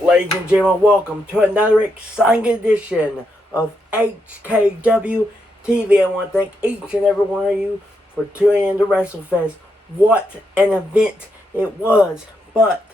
Ladies and gentlemen, welcome to another exciting edition of HKW TV. I want to thank each and every one of you for tuning in to WrestleFest. What an event it was! But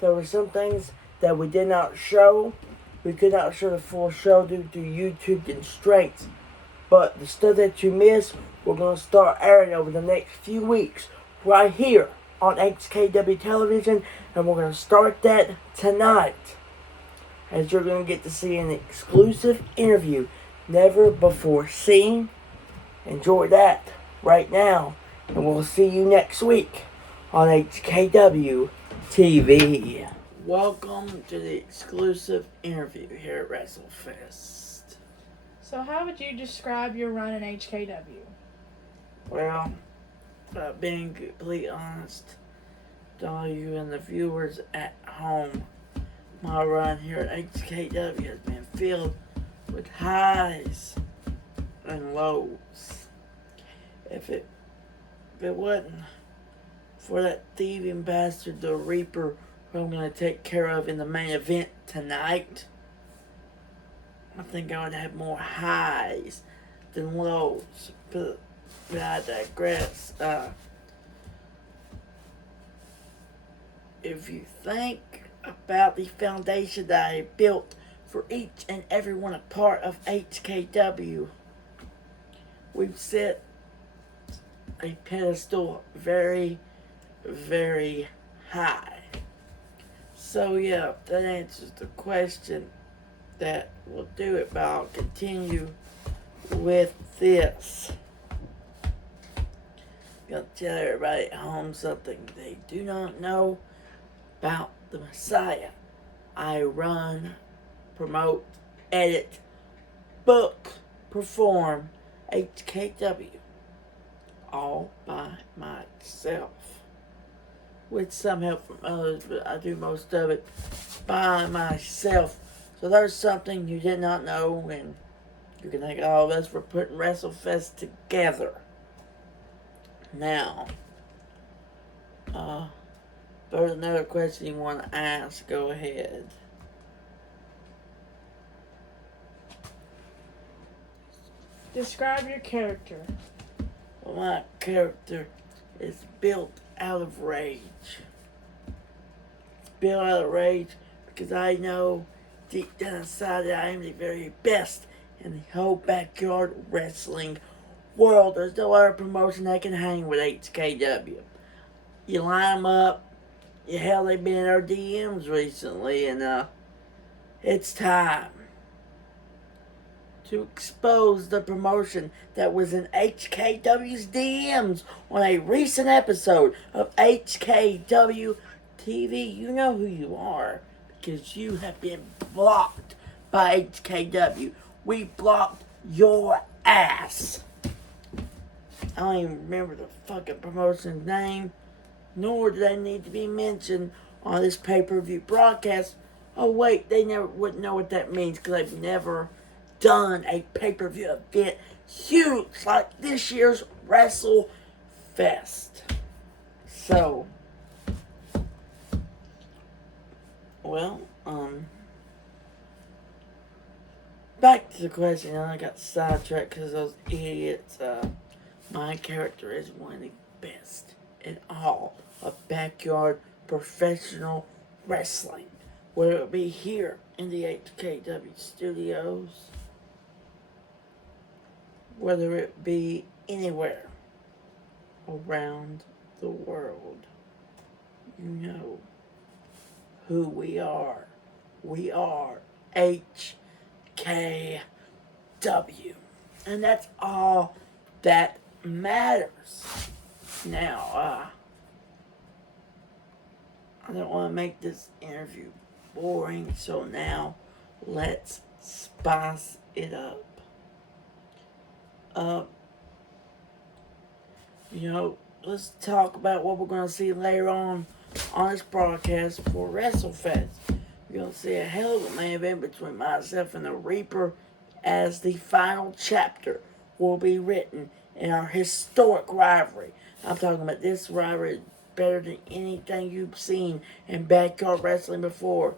there were some things that we did not show. We could not show the full show due to YouTube constraints. But the stuff that you missed, we're going to start airing over the next few weeks right here on HKW Television, and we're going to start that tonight, as you're going to get to see an exclusive interview never before seen. Enjoy that right now, and we'll see you next week on HKW TV. Welcome to the exclusive interview here at WrestleFest. So how would you describe your run in HKW? Well, being completely honest to all you and the viewers at home, my run here at HKW has been filled with highs and lows. If it wasn't for that thieving bastard, the Reaper, who I'm going to take care of in the main event tonight, I think I would have more highs than lows. But I digress. If you think about the foundation that I built for each and every one a part of HKW, we've set a pedestal very, very high. So yeah, that answers the question. That will do it, but I'll continue with this. I'm going to tell everybody at home something they do not know about the Messiah. I run, promote, edit, book, perform HKW all by myself, with some help from others, but I do most of it by myself. So there's something you did not know, and you can thank all of us for putting WrestleFest together. Now, there's another question you want to ask. Go ahead. Describe your character. Well, my character is built out of rage. It's built out of rage because I know deep down inside that I am the very best in the whole backyard wrestling world. There's no other promotion that can hang with HKW. You line them up. Hell, they've been in our DMs recently, and it's time to expose the promotion that was in HKW's DMs on a recent episode of HKW TV. You know who you are, because you have been blocked by HKW. We blocked your ass. I don't even remember the fucking promotion's name, nor do they need to be mentioned on this pay-per-view broadcast. Oh wait, they never would know what that means, because they've never done a pay-per-view event huge like this year's WrestleFest. So, well, back to the question. I got sidetracked because those idiots. My character is one of the best in all of backyard professional wrestling, whether it be here in the HKW studios, whether it be anywhere around the world. You know who we are. We are HKW. And that's all that matters. Now, I don't want to make this interview boring, so now let's spice it up. Let's talk about what we're going to see later on this broadcast for WrestleFest. We're going to see a hell of a main event between myself and the Reaper, as the final chapter will be written in our historic rivalry. I'm talking about this rivalry better than anything you've seen in backyard wrestling before.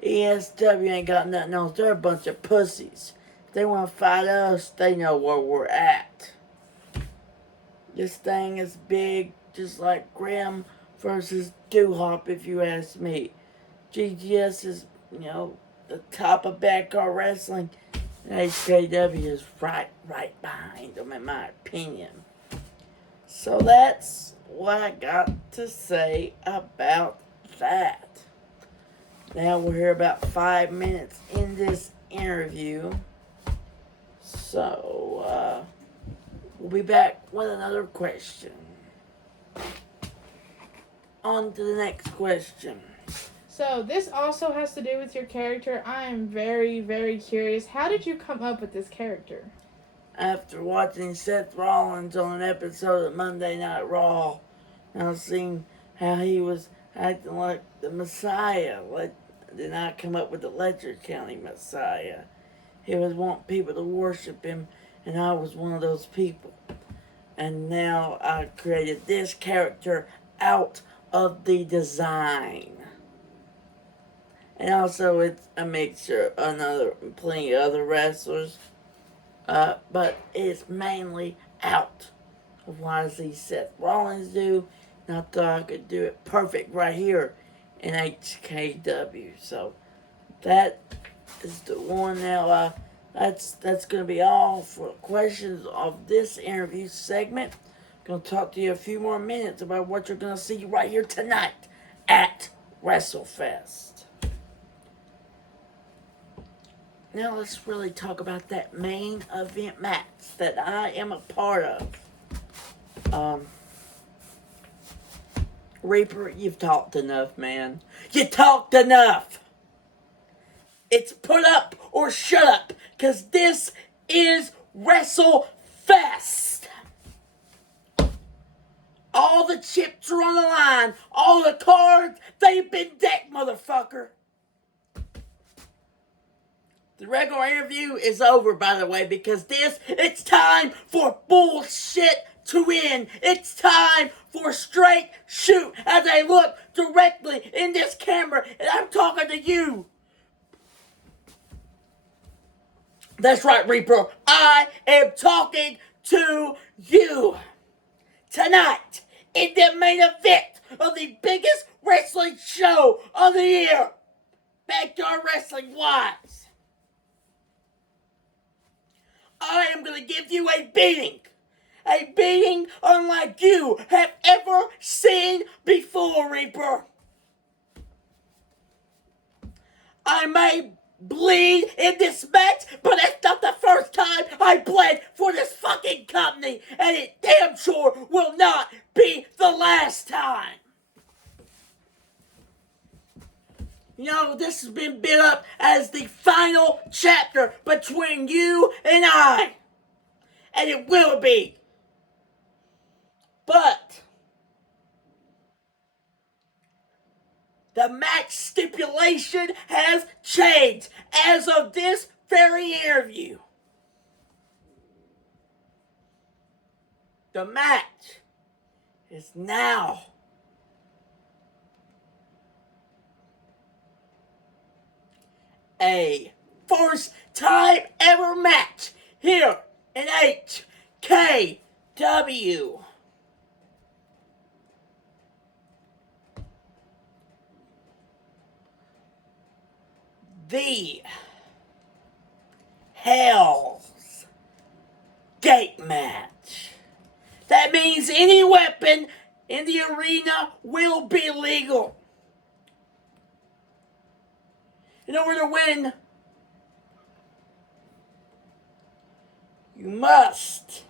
ESW ain't got nothing else. They're a bunch of pussies. If they want to fight us, they know where we're at. This thing is big, just like Graham versus Doo-Hop, if you ask me. GGS is, the top of backyard wrestling. And HKW is right behind them, in my opinion. So that's what I got to say about that. Now we're here about 5 minutes in this interview. So, we'll be back with another question. On to the next question. So this also has to do with your character. I am very, very curious. How did you come up with this character? After watching Seth Rollins on an episode of Monday Night Raw, and I seen how he was acting like the Messiah. Did not come up with the Letcher County Messiah. He was wanting people to worship him, and I was one of those people. And now I created this character out of the design. And also it's a mixture of plenty of other wrestlers. But it's mainly out of what I see Seth Rollins do. And I thought I could do it perfect right here in HKW. So that is the one now. That's going to be all for questions of this interview segment. I'm going to talk to you a few more minutes about what you're going to see right here tonight at WrestleFest. Now let's really talk about that main event match that I am a part of. Reaper, you've talked enough, man. You talked enough! It's put up or shut up, because this is WrestleFest! All the chips are on the line. All the cards, they've been decked, motherfucker. The regular interview is over, by the way, because it's time for bullshit to end. It's time for straight shoot as I look directly in this camera and I'm talking to you. That's right, Reaper. I am talking to you. Tonight, in the main event of the biggest wrestling show of the year, Backyard Wrestling wise, I am going to give you a beating. A beating unlike you have ever seen before, Reaper. I may bleed in this match, but that's not the first time I bled for this fucking company, and it damn sure will not be the last time. This has been built up as the final chapter between you and I. And it will be. But the match stipulation has changed as of this very interview. The match is now a first time ever match here in HKW. The Hell's Gate match. That means any weapon in the arena will be legal. In order to win, you must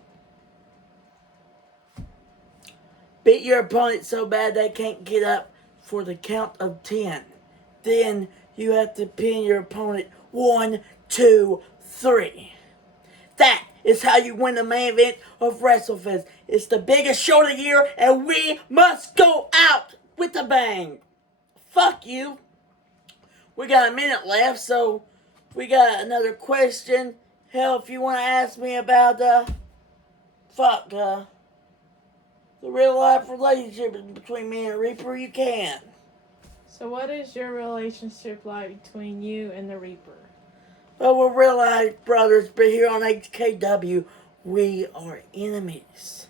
beat your opponent so bad they can't get up for the count of 10. Then you have to pin your opponent 1, 2, 3. That is how you win the main event of WrestleFest. It's the biggest show of the year, and we must go out with a bang. Fuck you. We got a minute left, so we got another question. Hell, if you want to ask me about, the real life relationship between me and Reaper, you can. So, what is your relationship like between you and the Reaper? Well, we're real life brothers, but here on HKW, we are enemies.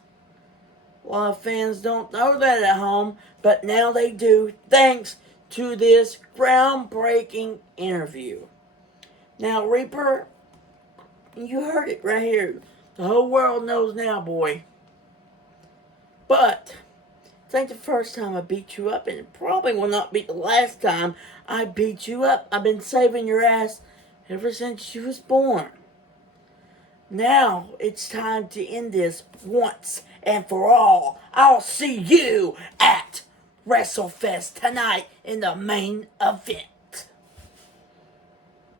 A lot of fans don't know that at home, but now they do thanks to this groundbreaking interview. Now, Reaper, you heard it right here. The whole world knows now, boy. But it ain't the first time I beat you up, and it probably will not be the last time I beat you up. I've been saving your ass ever since you was born. Now it's time to end this once and for all. I'll see you at WrestleFest tonight in the main event.